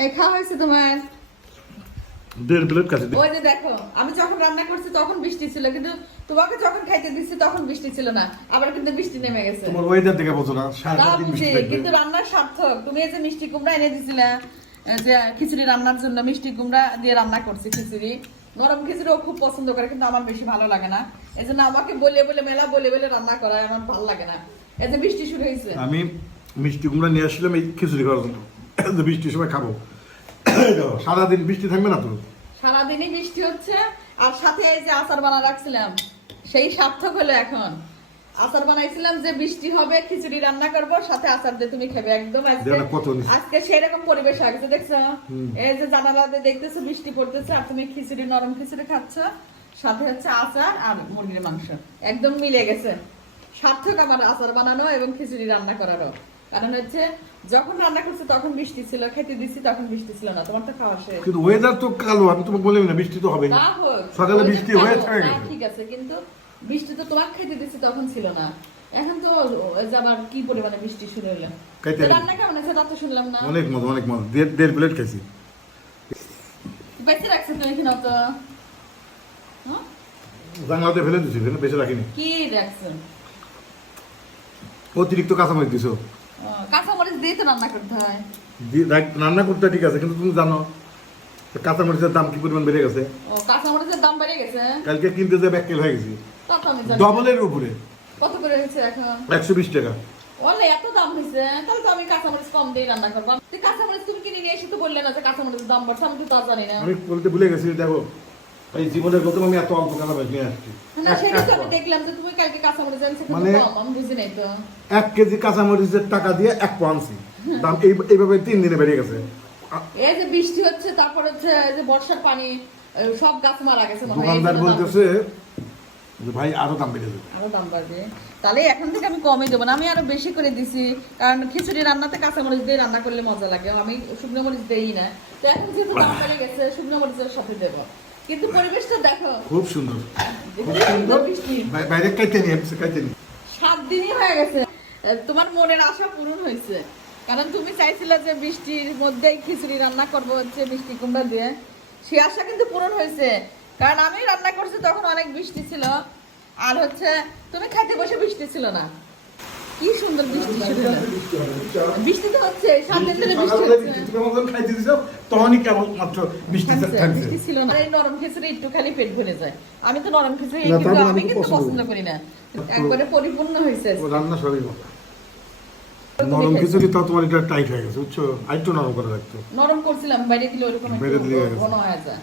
এই খাওয়া হয়েছে তোমার? দেড় প্লেট কাছে ওই যে দেখো, আমি যখন রান্না করছি তখন বৃষ্টি ছিল, কিন্তু তোমাকে যখন খাইতে দিচ্ছি তখন বৃষ্টি ছিল না, আবার কিন্তু বৃষ্টি নেমে গেছে। তোমার ওয়েদার দেখে বোঝো না, তা সারাটা দিন বুঝি, বৃষ্টি থাকবে। কিন্তু রান্নার সার্থক। তুমি এই যে মিষ্টি কুমড়া এনে দিছিলে, যে খিচুড়ি রান্নার জন্য মিষ্টি কুমড়া দিয়ে রান্না করছি খিচুড়ি। নরম খিচুড়ি ও খুব পছন্দ করে, কিন্তু আমার বেশি ভালো লাগে না। এই জন্য আমাকে বলে বলে মেলা বলে বলে রান্না করায়, আমার ভালো লাগে না। এই যে বৃষ্টি শুরু হয়েছে, আমি মিষ্টি কুমড়া নিয়ে আসলাম এই খিচুড়ি করার জন্য, যে বৃষ্টির সময় খাবো। সারাদিন বৃষ্টি থাকবে না তো? সারাদিনই বৃষ্টি হচ্ছে, আর সাথে এই যে আচার বানা রাখছিলাম, সেই সার্থক হলো এখন। আচার বানাইছিলাম যে বৃষ্টি হবে, খিচুড়ি রান্না করবো, সাথে আচার দিয়ে তুমি খাবে একদম। দেখো কত নিচে। আজকে সেরকম পরিবেশ হয়ে গেছে, দেখছো? এই যে জানালা দিয়ে দেখতেছো বৃষ্টি পড়তেছে, আর তুমি খিচুড়ি, নরম খিচুড়ি খাচ্ছ, সাথে হচ্ছে আচার আর মুরগির মাংস, একদম মিলে গেছে। সার্থক আমার আচার বানানো এবং খিচুড়ি রান্না করারও। কারণ হচ্ছে যখন রান্না করছে তখন বৃষ্টি ছিল, খেতে দিচ্ছি তখন বৃষ্টি ছিল না, তোমার তো খাওয়া শেষ। কিন্তু ওয়েদার তো কালো, আমি তোমাকে বললাম না বৃষ্টি তো হবে। না হোক, সকালে বৃষ্টি হয়ে না, থাকে। ঠিক আছে, কিন্তু বৃষ্টি তো তোমাকে খেতে দিচ্ছি তখন ছিল না, এখন তো আবার কি পরিমাণে বৃষ্টি শুরু হলো। খাইতে তো রান্না কেমন আছে তা তো শুনলাম না। অনেক মজা, অনেক মজা। দেড় প্লেট খাইছি। বেঁচে রাখছে তো এখানে তো, হ্যাঁ? জানলাতে ফেলে দিছি, বেশি রাখিনি। কি রাখছেন? অতিরিক্ত কাঁচামরিচ দিছো। কাঁচামরিচ দিয়ে তো রান্না করতে হয়। রান্না করতে ঠিক আছে, কিন্তু তুমি জানো কাঁচামরিচের দাম কি পরিমাণ বেড়ে গেছে। ও, কাঁচামরিচের দাম বেড়ে গেছে? কালকে কিনতে যে ব্যাককেল হয়ে গেছি, কত আমি জানি না। ডবলের উপরে। কত করে হয়েছে এখন? 120 টাকা। ওলে এত দাম হয়েছে, তাহলে তো আমি কাঁচামরিচ কম দিয়ে রান্না করবো। তুই কাঁচামরিচ তুমি কিনে নিয়ে এসে তো বললে না যে কাঁচামরিচের দাম বাড়ছে, আমি তো তা জানি না। আমি বলতে ভুলে গেছি, দেখো এই জীবনের প্রথম আমি এত অল্প কাঁচামরিচ নিয়ে আসছি। না, সেটা তো আমি দেখলাম যে তুমি কালকে কাঁচামরিচ আনছো, কিন্তু মানে কম, আমি বুঝি নাই তো। 1 কেজি কাঁচামরিচের টাকা দিয়ে 1 পোয়া আনছি। দাম এইভাবে 3 দিনে বেড়ে গেছে। এই যে বৃষ্টি হচ্ছে, তারপর হচ্ছে এই যে বর্ষার পানি, সব গাছ মারা গেছে মনে হয়, এই দোকানদার জন্য দাম বলতেছে যে ভাই আরো দাম বেড়ে যাবে। আরো দাম বাড়বে। তাহলে এখন থেকে আমি কমই দেবো না, আমি আরো বেশি করে দিছি, কারণ খিচুড়ি রান্নাতে কাঁচামরিচ দিয়ে রান্না করলে মজা লাগে, আমি শুকনো মরিচ দেই না। তো এখন যেহেতু দাম বেড়ে গেছে, শুকনো মরিচের সাথে দেবো। কিন্তু পরিবেশটা দেখো, খুব সুন্দর, খুব দেখো, সুন্দর। বৃষ্টি। বাইরে কাইতে নিয়ে 7 দিনই হয়ে গেছে, তোমার মনের আশা পূরণ হয়েছে। কারণ তুমি চাইছিলে যে বৃষ্টির মধ্যেই খিচুড়ি রান্না করবো হচ্ছে মিষ্টি কুমড়া দিয়ে, সেই আশা কিন্তু পূরণ হয়েছে। কারণ আমি রান্না করছি তখন অনেক বৃষ্টি ছিল, আর হচ্ছে তুমি খাইতে বসে বৃষ্টি ছিল না। কি সুন্দর বৃষ্টি শুরু হলো। বৃষ্টি তো হচ্ছে, 7 দিন ধরে বৃষ্টি হচ্ছে। তুমি আমাদের খাইতে দিছো, তখনই কেবল মাত্র বৃষ্টি থাকছে। বৃষ্টি ছিল না। এই নরম খিচুড়ি একটু খালি পেট ভরে যায়। আমি তো নরম খিচুড়ি না, কিন্তু তারপর আমি আমি কিন্তু পছন্দ পছন্দ করি না, একবারে পরিপূর্ণ হয়েছে। ও রান্না সবই মজা। নরম খিচুড়ি তো তোমার এটা টাইট হয়ে গেছে, বুঝছো? আরেকটু নরম করে রাখতো। নরম করছিলাম, বাইরে দিলে ওরকম বাইরে দিলে হয়ে গেছে। ঘন হয়ে যায়।